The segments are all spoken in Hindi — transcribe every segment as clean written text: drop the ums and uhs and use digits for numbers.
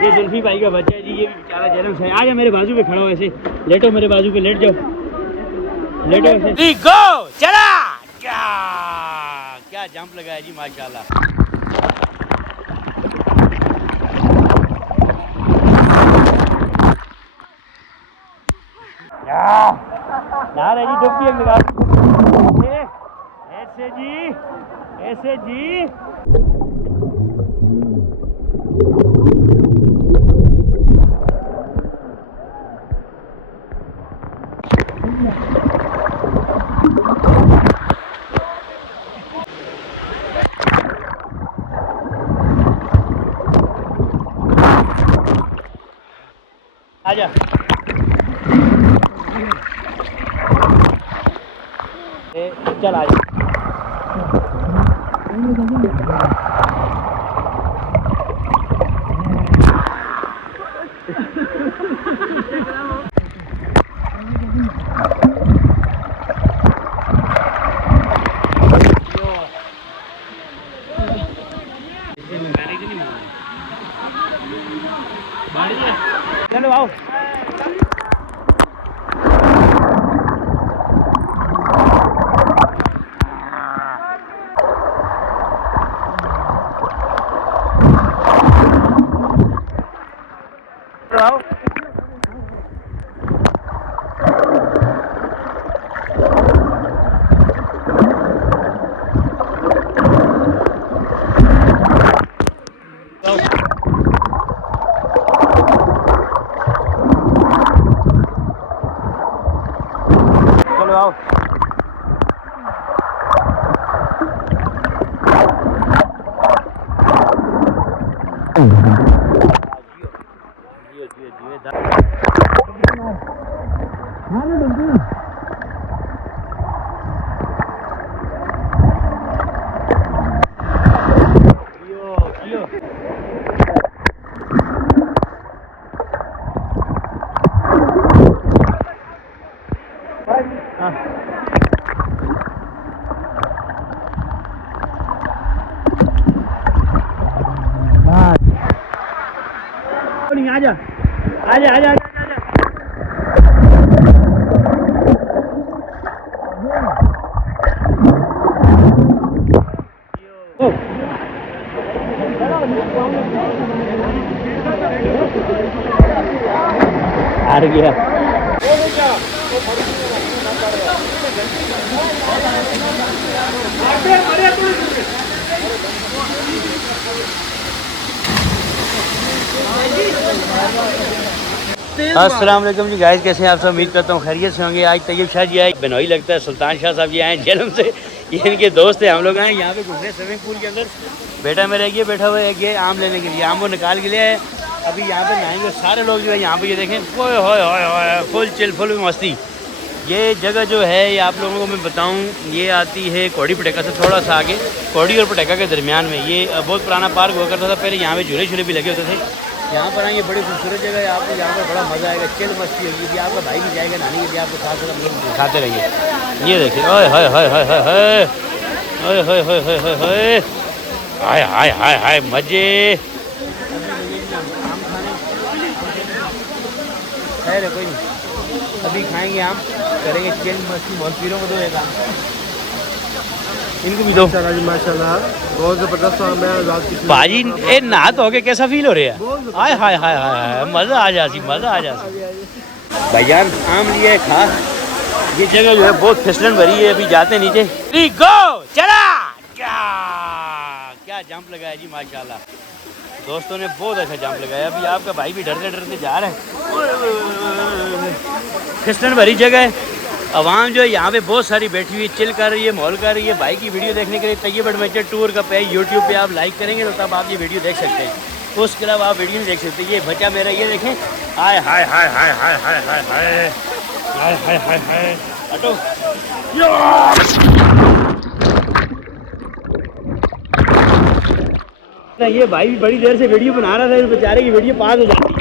ये जुल्फी भाई का बच्चा है जी, ये भी बेचारा जन्म से। आ जा मेरे बाजू पे खड़ा हो, ऐसे लेटो मेरे बाजू पे, लेट जाओ, लेटो ऐसे। गो चला, क्या क्या जंप लगाया जी माशाल्लाह। यार है जी डुबकी लगा, ऐसे जी, ऐसे जी। आजा चल आजा। चलो आओ। आओ आजा आजा आजा हार गया। अस्सलाम वालेकुम जी गाइस, कैसे हैं आप सब? उम्मीद करता हूँ खैरियत से होंगे। आज तैयब शाह जी आए, बनोई लगता है, सुल्तान शाह साहब जी आए झेलम से, ये इनके दोस्त हैं। हम लोग आए यहाँ पे घूमने स्विमिंग पूल के अंदर। बेटा मेरा ये बैठा हुआ है, ये आम लेने के लिए, आम वो निकाल के लिए है। अभी यहाँ पे नहाएंगे सारे लोग जो है यहाँ पे, ये देखें, फुल चिल, फुल मस्ती। ये जगह जो है ये आप लोगों को मैं बताऊं, ये आती है कौड़ी पटेका से थोड़ा सा आगे, कौड़ी और पटेका के दरमियान में। ये बहुत पुराना पार्क हुआ करता था पहले, यहाँ पे झूले झूले भी लगे होते थे। यहाँ पर आएंगे, बड़ी खूबसूरत जगह है, आपको यहाँ पर बड़ा मज़ा आएगा, चिल मस्ती होगी। भी आपका भाई भी जाएगा नानी के लिए, आपको साथ साथ लोग दिखाते रहिए। ये देखिए, ओए हाय हाय हाय हाय हाय, ओए हाय हाय हाय हाय हाय, हाय हाय हाय हाय मजे। है कोई नहीं, अभी खाएंगे आम, करेंगे चिल मस्ती, मौलवीरों को दो एक आम, इनको भी दो। माशाल्लाह बहुत ज़बरदस्त आम है भाजी। ए नहा तो के कैसा फील हो रहा है? हाय हाय हाय हाय, मज़ा आ जाती, मज़ा आ जाती। भाईजान आम लिए खा। ये जगह जो है बहुत फिसलन भरी है, अभी जाते हैं नीचे। गो चला, क्या क्या जंप लगाया जी माशाल्लाह। दोस्तों ने बहुत अच्छा जंप लगाया। अभी आपका भाई भी डरते डरते जा रहा है। फिसलन भरी जगह है, आवाम जो है यहाँ पे बहुत सारी बैठी हुई, चिल कर रही है, मॉल कर रही है। भाई की वीडियो देखने के लिए तैयब एडवेंचर टूर का पेज यूट्यूब पे आप लाइक करेंगे तो तब आप ये वीडियो देख सकते हैं, उसके अलावा आप वीडियो नहीं देख सकते। ये बच्चा मेरा, ये देखें, हाय हाय हाय हाय हाय हाय हाय हाय हाय हाय हाय हाय, हटो। ये भाई भी बड़ी देर से वीडियो बना रहा था, इस बेचारे की वीडियो पास हो जाती है।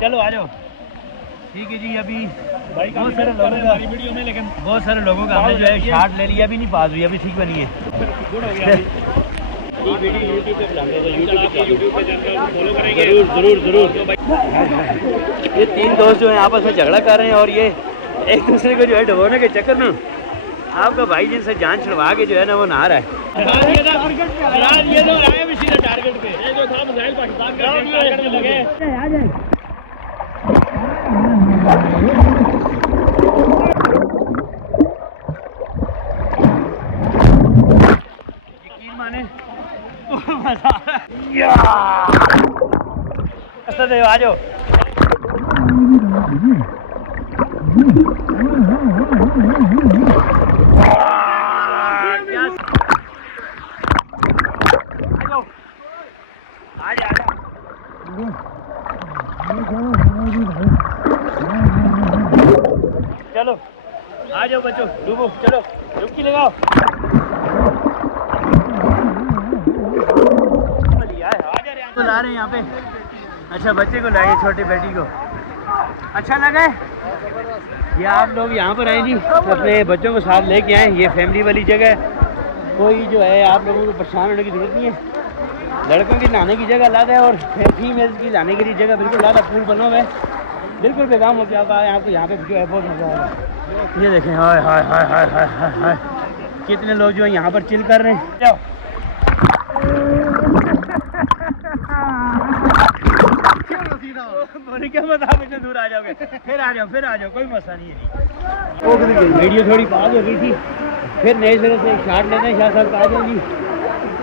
चलो आ जाओ। ठीक है जी, अभी बहुत सारे लोगों का वीडियो में, लेकिन बहुत सारे लोगों का हमने जो है शॉट ले लिया, अभी नहीं पास हुई, अभी ठीक बनी है। ये वीडियो यूट्यूब पे यूट्यूब पे फॉलो करेंगे जरूर। ये तीन दोस्त जो हैं आपस में झगड़ा कर रहे हैं और ये एक दूसरे को जो है डबोने के चक्कर में आपका भाई जिनसे जान छुड़वा के जो है ना वो नहा रहा है। यकीन माने मजा आ जाओ। चलो आ जाओ बच्चों, डूबो, चलो डुबकी लगाओ। ला रहे हैं यहाँ पे। अच्छा बच्चे को लाए, छोटी बेटी को। अच्छा लगा है ये आप लोग यहाँ पर आए जी, अपने बच्चों को साथ लेके आए। ये फैमिली वाली जगह है, कोई जो है आप लोगों को परेशान होने की जरूरत नहीं है। लड़कों की नहाने की जगह अलग है और फीमेल्स की नहाने की जगह बिल्कुल अलग है। पूल बना हुआ है, बिल्कुल बेगाम हो गया आपको यहाँ पे जो है बहुत मजा आएगा। ये देखें, हाय हाय हाय हाय हाय हाय हाय, कितने लोग जो है यहाँ पर चिल कर रहे हैं। जाओ क्या बता, आप इतने दूर आ जाओगे, फिर आ जाओ कोई मसला नहीं है। वीडियो थोड़ी पास हो गई थी, फिर नए सिरे से शॉट लेते हैं। शाह साहब आ जाएंगी,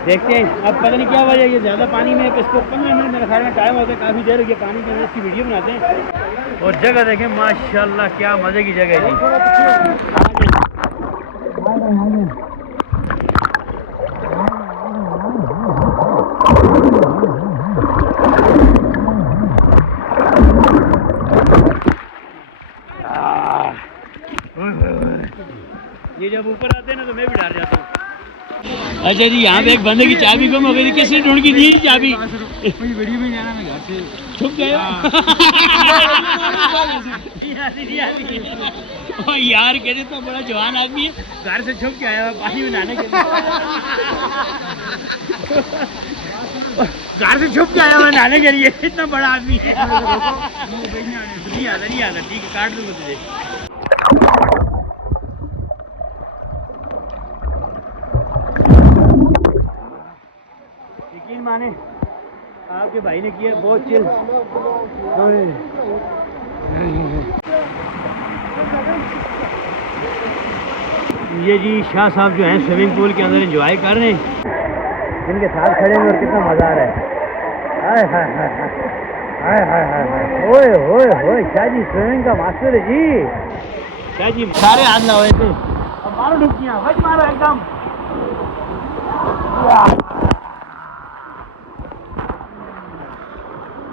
देखते हैं। अब पता नहीं क्या वजह, ये ज़्यादा पानी में इसको 15 मिनट मेरे ख्याल में टाइम होता है, काफ़ी देर ये पानी के अंदर इसकी वीडियो बनाते हैं। और जगह देखें माशाल्लाह, क्या मज़े की जगह है जी। ये जब ऊपर आते हैं ना तो मैं भी डर जाता हूँ। अच्छा जी, यहाँ पे एक बंदे की चाबी गुम हो गई थी, किसने ढूंढ की दी चाबी? वीडियो में जाना, मैं घर से छुप गए। ओ यार, कहते तो बड़ा जवान आदमी है, घर से छुप के आया हुआ पानी में नहाने के लिए। घर से छुप के आया हुआ नहाने के लिए, इतना बड़ा आदमी है। नहीं आता, ठीक है, काट दूंगा तुझे। यकीन माने आपके भाई ने किया बहुत चिल। ये जी शाह साहब जो हैं स्विमिंग पूल के अंदर एंजॉय कर रहे हैं, इनके साथ खड़े हैं और कितना मजा आ रहा है। हाय हाय हाय हाय हाय हाय हाय, ओए ओए ओए, शाह जी स्विमिंग का मास्टर है जी। शाह जी सारे हाथ लाओ ऐसे, अब मारो डुबकियां, बच मारो एकदम।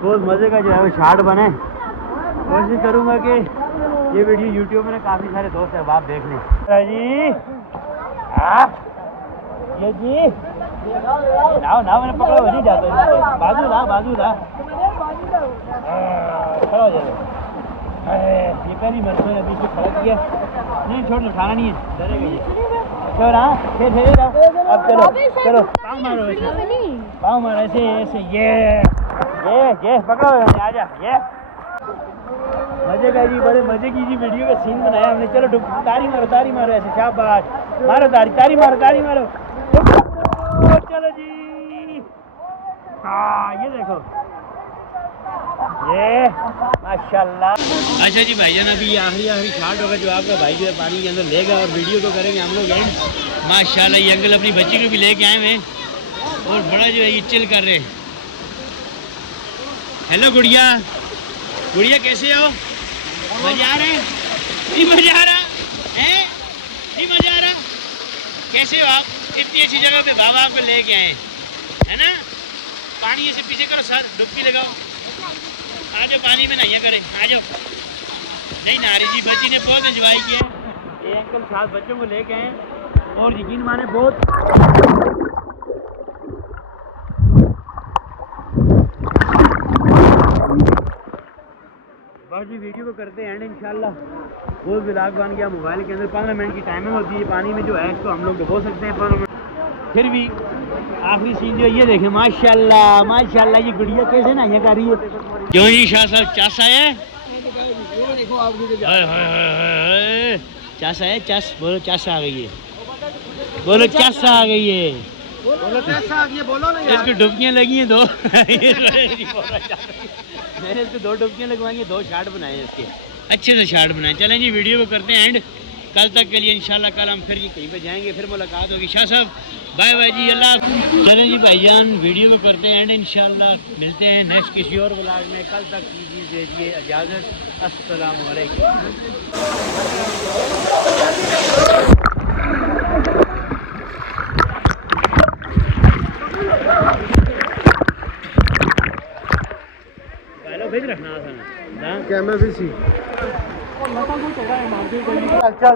बहुत मज़े का जो है वो शॉट बने। कोशिश करूँगा कि ये वीडियो यूट्यूब में काफ़ी सारे दोस्त अहबाब देख लें। जी ये जी ना मैंने पकड़ा हुआ नहीं जाता, बाजू ला खड़ा हो जाएगा। ये पहली मरतबा अभी इसको खड़ा किया, नहीं छोड़, उठाना नहीं है, डरेगा ये। चलो फिर जाओ, अब चलो पाँव मारो ऐसे ऐसे, ये पकड़ो, आ जा। ये मजे का जी, बड़े मजे की जी वीडियो का सीन बनाया हमने। चलो तारी मारो ऐसे, शाबाश, मारो तारी मारो। चलो जी, हाँ ये देखो, ये माशाल्लाह। अच्छा जी भाईजान, अभी ये आखिरी शॉट होगा जो आपका भाई जो है पानी के अंदर लेगा और वीडियो को करेंगे हम लोग एंड। माशाल्लाह ये अंकल अपनी बच्ची को भी लेके आए हैं और बड़ा जो है ये चिल कर रहे हैं। हेलो गुड़िया कैसे हो? मजा आ रहा है? नहीं मजा आ रहा है? नहीं मजा आ रहा? कैसे हो आप? इतनी अच्छी जगह पे बाबा आपको लेके आए है ना। पानी ऐसे पीछे करो सर, डुबकी लगाओ, आ जाओ पानी में नहाया करें, आ जाओ। नहीं नहा रही जी, बच्ची ने बहुत एंजॉय किया। ये अंकल साथ बच्चों को लेके आए और यकीन माने बहुत बस जी वीडियो को करते हैं एंड इंशाल्लाह वो ब्लॉग बन गया। मोबाइल के अंदर 15 मिनट की टाइमिंग होती है, पानी में जो है इसको हम लोग डुबो सकते हैं 15 मिनट। फिर भी आखिरी सीन जो ये देखें, माशाल्लाह माशाल्लाह, ये गुड़िया कैसे ना ये कर रही है। क्यों जी शाह साहब चस आया? चस आया, चस बोलो, चस आ गई है, बोलो चस आ गई है, बोलो कैसा आ गया, बोलो ना यार। इसको डुबकियाँ लगी हैं 2 मैंने इसको 2 डुबकियाँ लगवाई हैं, 2 शार्ट बनाए इसके, अच्छे से शार्ट बनाए। चलें जी वीडियो को करते हैं एंड। कल तक के लिए इंशाल्लाह कल हम फिर कहीं पे जाएंगे, फिर मुलाकात होगी। शाह साहब बाय बाय जी, अल्लाह। चलें जी भाईजान वीडियो को करते हैं एंड इंशाल्लाह मिलते हैं नेक्स्ट किसी और व्लॉग में। कल तक कीजिए दीजिए इजाज़त। अस्सलामु अलैकुम। भेज रखना था कैमरा भी सी चल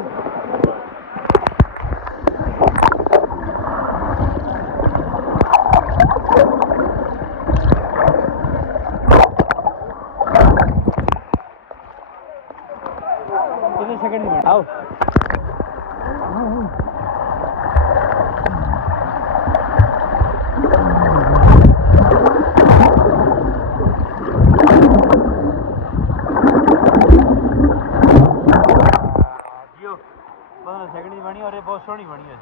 सेकंड में आओ। सेकंड की बनी और ये बहुत सोहनी बनी है।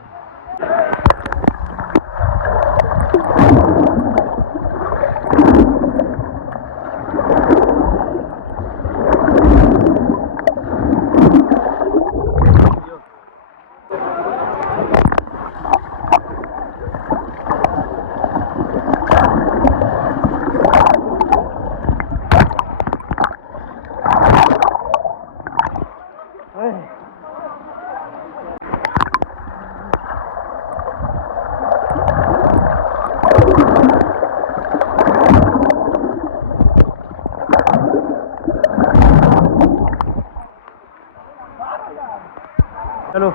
चलो